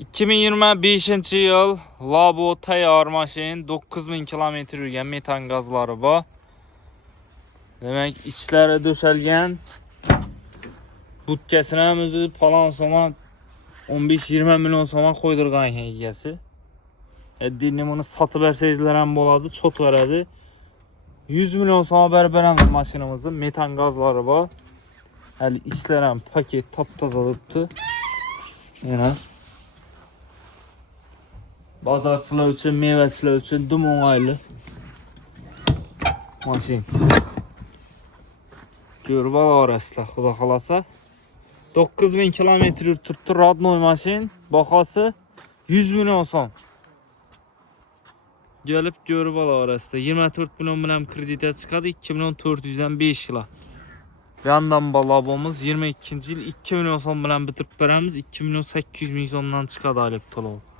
2025-yıl Labo tayyor maşin 9000 km yurgan metan gazlari bor. Demek içlari döşelgen. Butkasini ham o'zi falan soma 15-20 milyon soma qo'ydirgan ekan egasi. Endi buni sotib bersangizlar ham bo'ladi, chot beradi. 100 milyon soma berib beramiz mashinamizni. Metan gazlari bor. Hali içler ham paket top-toza turibdi. Yana bozorchilar uchun, mevachilar uchun dum o'ng'ayli mashin. Ko'rib olasizlar, xudo xolasa. 9000 km turibdi, rodnoy mashin. Bahosi 100 milyon so'm. Gelip görüp olasizlar. 24 milyon bilan kreditga chiqadi, 2 milyon 400 dan 5 yil. Yandan balabomuz 22 yil 2 milyon so'm bilan bitirib beramiz. 2 milyon 800 ming so'mdan chiqadi olib to'lov.